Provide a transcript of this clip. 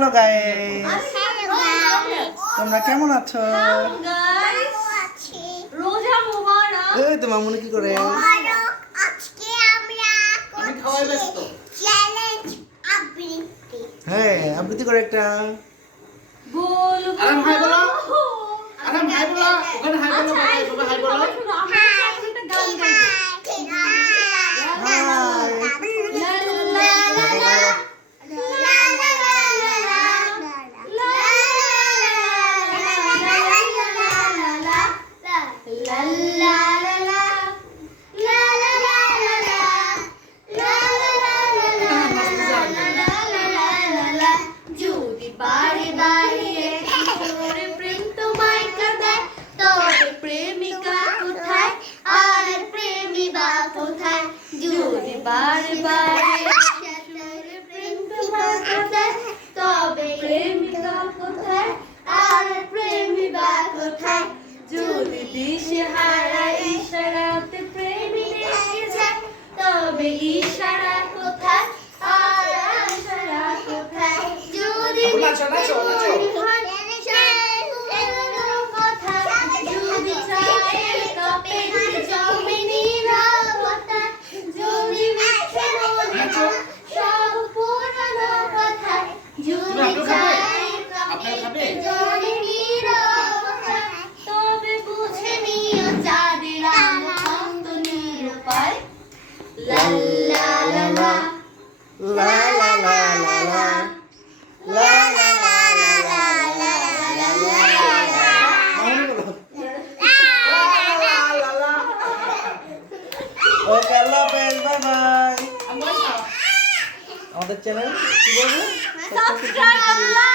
Hello guys, তোমরা কেমন আছো? রোজা মোবারক। এই তো মামুনি কি করে? আজকে আমরা আমি খাওয়াই ব্যস্ত। চ্যালেঞ্জ আবৃত্তি। হ্যাঁ, আবৃত্তি করে একটা। বলবো আরাম হাই বলো। আরাম হাই বলো। ওখানে হাই বলো, আচ্ছা, বাবা হাই বলো। সবাই শোনো, আমরা এখন একটা গান গাইবো। হাই। লা লা লা লা লা। যদি বাড়ি বাড়ি কিশোরে প্রেম তোমায় কাঁদায়, তবে প্রেমিকা কোথায় আর প্রেমিকা কোথায়? যদি বাড়ি বাড়ি কিশোরে প্রেম তোমায় কাঁদায়, তবে প্রেমিকা কোথায় আর প্রেমিকা কোথায়? যদি দিশেহারা ইশারাতে প্রেমিক রেখে যায়, তবে ইশারা কোথায় আর ইশারা কোথায়? যদি নাচো, নাচো, নাচো। যদি চায়ের কাপে জমে নীরবতা, যদি মিছে মনে সব পুরানো কথা, যদি আপনি খাবে? চায়ের আপনারা কাপে খাবে? জমে নীরবতা, তবে বুঝে নিও যাদের আমন্ত নিরুপায়। লা লা লা লা লা লা লা লা লা। লা লা লা লা লা লা লা লা। মামুনি বলো। ওকে, আল্লাহ হাফেজ, বাই বাই। আমাদের চ্যানেল কি বলবো? সাবস্ক্রাইব আল্লাহ